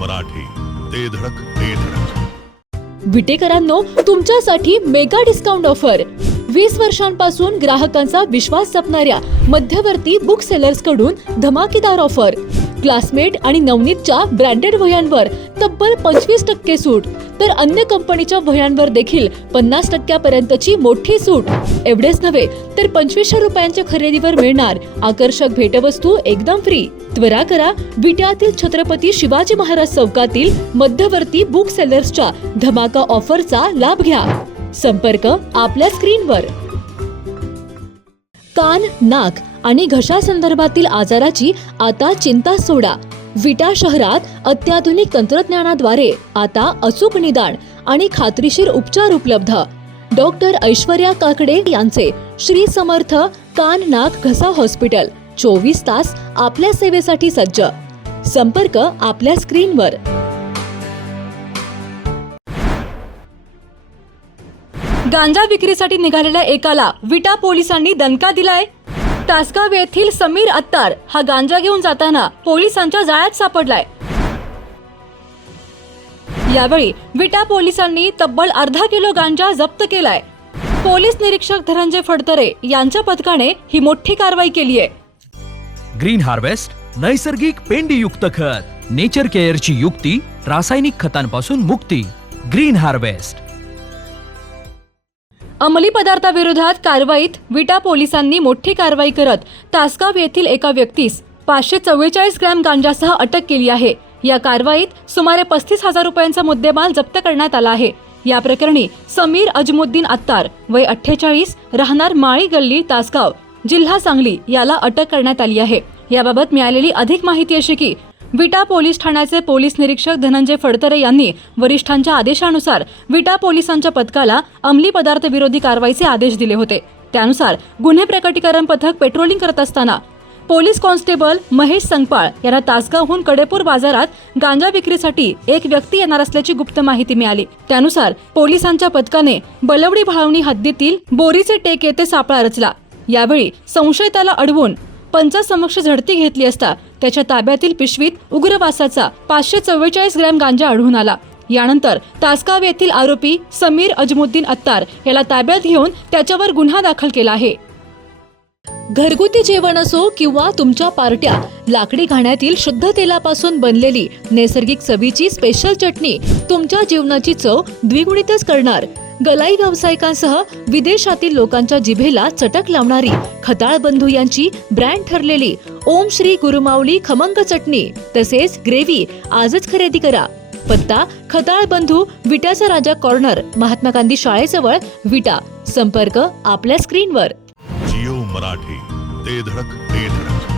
मराठी, ते धडक ते धडक. विटेकरांनो, तुमच्यासाठी मेगा डिस्काउंट ऑफर. 20 वर्षांपासून ग्राहकांचा विश्वास जपणाऱ्या मध्यवर्ती बुक सेलर्स कडून धमाकेदार ऑफर. क्लासमेट आणि नवनीतच्या ब्रँडेड वह्यांवर तब्बल 25% सूट, तर अन्य कंपनीच्या वह्यांवर देखील 50% पर्यंतची मोठी सूट. एवढेच नव्हे तर 2500 रुपयांच्या खरेदीवर मिळणार आकर्षक भेटवस्तू एकदम फ्री. त्वरा करा, विट्यातील छत्रपती शिवाजी महाराज चौकातील मध्यवर्ती बुक सेलर्सच्या धमाका ऑफरचा लाभ घ्या. संपर्क आपल्या स्क्रीनवर. कान, नाक आणि घशासंदर्भातील आजाराची आता चिंता सोडा. विटा शहरात अत्याधुनिक तंत्रज्ञानाद्वारे आता अचूक निदान आणि खात्रीशीर उपचार उपलब्ध. डॉक्टर ऐश्वर्या काकडे यांचे श्री समर्थ कान, नाक, घसा हॉस्पिटल 24 तास आपल्या सेवेसाठी सज्ज. संपर्क आपल्या स्क्रीनवर. गांजा विक्रीसाठी निघालेल्या एकाला विटा पोलिसांनी दणका दिलाय. तासगाव येथील समीर अत्तार हा गांजा घेऊन जाताना पोलिसांच्या जाळ्यात सापडलाय. यावेळी विटा पोलिसांनी तब्बल अर्धा किलो गांजा जप्त केलाय. पोलीस निरीक्षक धनंजय फडतरे यांच्या पथकाने ही मोठी कारवाई केली आहे. ग्रीन हार्वेस्ट नैसर्गिक पेंडीयुक्त खत, नेचर केअरची युक्ती, रासायनिक खतांपासून मुक्ती. Green harvest. अंमली पदार्थाविरोधात कारवाईत विटा पोलिसांनी मोठी कारवाई करत तासगाव येथील एका व्यक्तीस 544 ग्रॅम गांजासह अटक केली आहे. या कारवाईत सुमारे 35,000 रुपयांचा मुद्देमाल जप्त करण्यात आला आहे. या प्रकरणी समीर अजमुद्दीन अत्तार वय 48 राहणार माळी गल्ली तासगाव जिल्हा सांगली याला अटक करण्यात आली आहे. याबाबत मिळालेली अधिक माहिती अशी की विटा पोलीस ठाण्याचे पोलीस निरीक्षक धनंजय फडतरे यांनी वरिष्ठांच्या आदेशानुसार विटा पोलिसांच्या पथकाला अंमली पदार्थ विरोधी कारवाईचे आदेश दिले होते. त्यानुसार गुन्हे प्रकटीकरण पथक पेट्रोलिंग करत असताना पोलीस कॉन्स्टेबल महेश संगपाळ यांना तासगावहून कडेपूर बाजारात गांजा विक्रीसाठी एक व्यक्ती येणार असल्याची गुप्त माहिती मिळाली. त्यानुसार पोलिसांच्या पथकाने बलवडी भाळवणी हद्दीतील बोरीचे टेक येथे सापळा रचला. यावेळी संशयिताला अडवून पंचासमक्ष झडती घेतली असता त्याच्या ताब्यातील पिशवीत उग्रवासाचा 544 ग्रॅम गांजा आढळून आला. यानंतर तासगाव येथील आरोपी समीर अजमुद्दीन अत्तार याला ताब्यात घेऊन त्याच्यावर गुन्हा दाखल केला आहे. घरगुती जेवण असो किंवा तुमच्या पार्ट्या, लाकडी घाण्यातील शुद्ध तेलापासून बनलेली नैसर्गिक चवीची स्पेशल चटणी तुमच्या जीवनाची चव द्विगुणितच करणार. गलाई व्यावसायिकांसह विदेशातील लोकांच्या जिभेला चटक लावणारी खताळ बंधू यांची ब्रँड ठरलेली ओम श्री गुरुमाऊली खमंग चटणी तसेच ग्रेव्ही आजच खरेदी करा. पत्ता खताळ बंधू, विट्याचा राजा कॉर्नर, महात्मा गांधी शाळेजवळ, विटा. संपर्क आपल्या स्क्रीनवर. जिओ मराठी, ते धडक ते धडक.